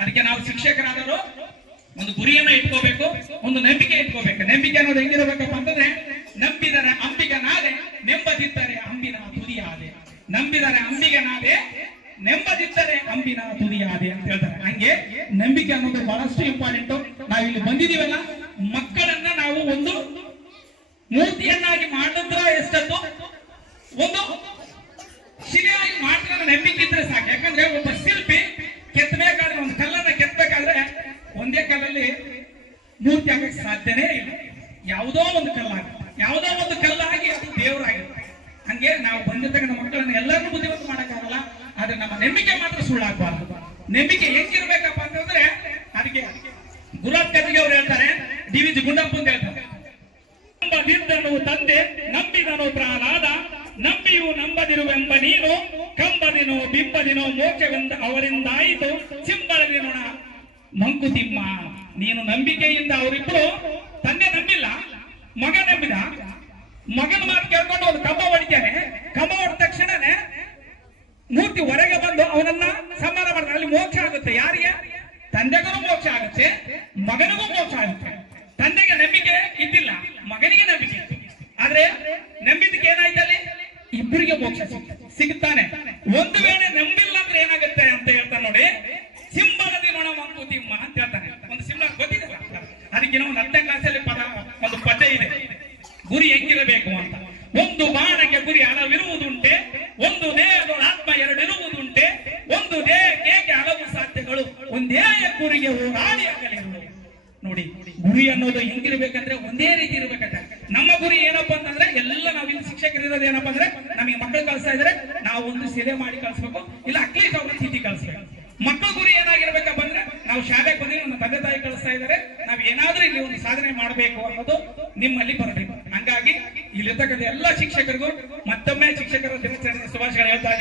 ಅದಕ್ಕೆ ನಾವು ಶಿಕ್ಷಕರಾದರು ಒಂದು ಗುರಿಯನ್ನ ಇಟ್ಕೋಬೇಕು, ಒಂದು ನಂಬಿಕೆ ಇಟ್ಕೋಬೇಕು. ನಂಬಿಕೆ ಅನ್ನೋದು ಹೆಂಗಿರಬೇಕಪ್ಪ ಅಂತಂದ್ರೆ, ನಂಬಿದರೆ ಅಂಬಿಗ ನಾದೆ, ನೆಂಬದಿದ್ದರೆ ಅಂಬಿನ ತುದಿಯಾದೆ ನಂಬಿದರೆ ಅಂಬಿಗ ನಾದೆ, ನೆಂಬದಿದ್ದರೆ ಅಂಬಿನ ತುದಿಯಾದೆ ಅಂತ ಹೇಳ್ತಾರೆ. ಹಂಗೆ ನಂಬಿಕೆ ಅನ್ನೋದು ಬಹಳಷ್ಟು ಇಂಪಾರ್ಟೆಂಟ್ ಇಲ್ಲಿ ಬಂದಿದೀವಲ್ಲ ಮಕ್ಕಳನ್ನ ನಾವು ಒಂದು ಮೂರ್ತಿಯನ್ನಾಗಿ ಮಾಡಿದ್ರ ಎಷ್ಟೊತ್ತು? ಒಂದು ಶಿಲೆಯಾಗಿ ಮಾಡ್ತಾರೆ ನಂಬಿಕೆ ಇದ್ರೆ ಸಾಕು. ಯಾಕಂದ್ರೆ ಒಬ್ಬ ಶಿಲ್ಪಿ ಮೂರ್ತಿ ಆಗಕ್ಕೆ ಸಾಧ್ಯನೇ ಇಲ್ಲ. ಯಾವುದೋ ಒಂದು ಕಲ್ಲಾಗ ಯಾವುದೋ ಒಂದು ಕಲ್ಲಾಗಿ ಅದು ದೇವರಾಗಿರುತ್ತೆ ಹಂಗೆ. ನಾವು ಬಂದಿರ್ತಕ್ಕಂಥ ಮಕ್ಕಳನ್ನ ಎಲ್ಲರನ್ನೂ ಬುದ್ಧಿವಂತ ಮಾಡಕ್ಕಾಗಲ್ಲ. ಆದ್ರೆ ನಮ್ಮ ನಂಬಿಕೆ ಮಾತ್ರ ಸುಳ್ಳಾಗಬಾರ್ದು. ನಂಬಿಕೆ ಹೆಂಗಿರ್ಬೇಕಪ್ಪ ಅಂತಂದ್ರೆ ಅದಕ್ಕೆ ಗುಲಾಬ್ ಕಟ್ಟಿಗೆ ಅವ್ರು ಹೇಳ್ತಾರೆ, ಡಿ ವಿ ಗುಂಡಪ್ಪ ಅಂತ ಹೇಳ್ತಾರೆ. ತಂದೆ, ನಂಬಿದನು ಪ್ರಾಣಾದ. ನಂಬಿಯು ನಂಬದಿರುವೆಂಬ ನೀನು, ಕಂಬದಿನೋ ಬಿಂಬದಿನೋ ಮೋಕ್ಷವೆಂದ ಅವರಿಂದಾಯಿತು. ಸಿಂಬಳದಿನೋ ಮಂಕುತಿಮ್ಮ ನೀನು ನಂಬಿಕೆಯಿಂದ ಅವರಿಬ್ರು ತಂದೆ ನಂಬಿಲ್ಲ, ಮಗ ನಂಬಿದ. ಮಗನ ಮಾತು ಕೇಳ್ಕೊಂಡು ಒಂದು ಕಂಬ ಹೊಡಿತಾನೆ. ಕಂಬ ಹೊಡೆದ ತಕ್ಷಣನೇ ಮೂರ್ತಿ ಹೊರಗೆ ಬಂದು ಅವನನ್ನ ಸಮ್ಮಾನ ಮಾಡ್ತಾರೆ ಅಲ್ಲಿ ಮೋಕ್ಷ ಆಗುತ್ತೆ. ಯಾರಿಗೆ? ತಂದೆಗೂ ಮೋಕ್ಷ ಆಗುತ್ತೆ, ಮಗನಿಗೂ ಮೋಕ್ಷ ಆಗುತ್ತೆ. ತಂದೆಗೆ ನಂಬಿಕೆ ಇದ್ದಿಲ್ಲ, ಮಗನಿಗೆ ನಂಬಿಕೆ ಆದ್ರೆ ನಂಬಿದಕ್ಕೆ ಏನಾಯ್ತಲ್ಲಿ? ಇಬ್ಬರಿಗೆ ಮೋಕ್ಷ ಸಿಗ್ತ- ಸಿಗುತ್ತಾನೆ. ಒಂದು ವೇಳೆ ನಂಬಿಲ್ಲ ಅಂದ್ರೆ ಏನಾಗುತ್ತೆ ಅಂತ ಹೇಳ್ತಾನೆ ನೋಡಿ ಸಿಂಬಳದಿ ನೊಣ ಮಹಂತ ಹೇಳ್ತಾನೆ ಒಂದು ಸಿಂಬಳ ಗೊತ್ತಿದೆ ಅದಕ್ಕೆ ನಾವು ಹತ್ತನೇ ಕ್ಲಾಸಲ್ಲಿ ಪದ, ಒಂದು ಪದ್ಯ ಇದೆ. ಗುರಿ ಹೆಂಗಿರಬೇಕು ಅಂತ. ಒಂದು ಬಾಣಕ್ಕೆ ಗುರಿ ಹಲವಿರುವುದುಂಟೆ ಒಂದು ದೇಹದೊಳ ಆತ್ಮ ಎರಡಿರುವುದುಂಟೆ, ಒಂದು ದೇಹಕ್ಕೆ ಹಲವು ಸಾಧ್ಯಗಳು? ಒಂದೇ ಗುರಿಗೆ ಹೋರಾಡಿ ಆಗಲಿರುವುದು ನೋಡಿ. ಗುರಿ ಅನ್ನೋದು ಹೆಂಗಿರ್ಬೇಕಂದ್ರೆ ಒಂದೇ ರೀತಿ ಇರ್ಬೇಕಂತ. ನಮ್ಮ ಗುರಿ ಏನಪ್ಪಾ ಅಂತಂದ್ರೆ, ಎಲ್ಲ ನಾವು ಇಲ್ಲಿ ಶಿಕ್ಷಕರು ಇರೋದು ಏನಪ್ಪಾ ಅಂದ್ರೆ, ನಮಗೆ ಮಕ್ಕಳು ಕಳಿಸ್ತಾ ಇದ್ರೆ, ನಾವು ಒಂದು ಸೇವೆ ಮಾಡಿ ಕಳಿಸ್ಬೇಕು, ಇಲ್ಲ ಅಟ್ಲೀಸ್ಟ್ ಅವ್ರನ್ನ ಸ್ಥಿತಿ ಕಳಿಸ್ಬೇಕು. ಮಕ್ಕಳ ಗುರಿ ಏನಾಗಿರ್ಬೇಕಪ್ಪ ಅಂದ್ರೆ ನಾವು ಶಾಲೆಗೆ ಬಂದ್ರೆ ನಮ್ಮ ತಂದೆ ತಾಯಿ ಕಳಿಸ್ತಾ ಇದ್ದಾರೆ. ನಾವು ಏನಾದ್ರೂ ಇಲ್ಲಿ ಒಂದು ಸಾಧನೆ ಮಾಡಬೇಕು ಅನ್ನೋದು ನಿಮ್ಮಲ್ಲಿ ಬರಬೇಕು. ಹಂಗಾಗಿ ಇಲ್ಲಿರ್ತಕ್ಕಂಥ ಎಲ್ಲ ಶಿಕ್ಷಕರಿಗೂ ಮತ್ತೊಮ್ಮೆ ಶಿಕ್ಷಕರ ದಿನಾಚರಣೆ ಶುಭಾಶಯಗಳು ಹೇಳ್ತಾ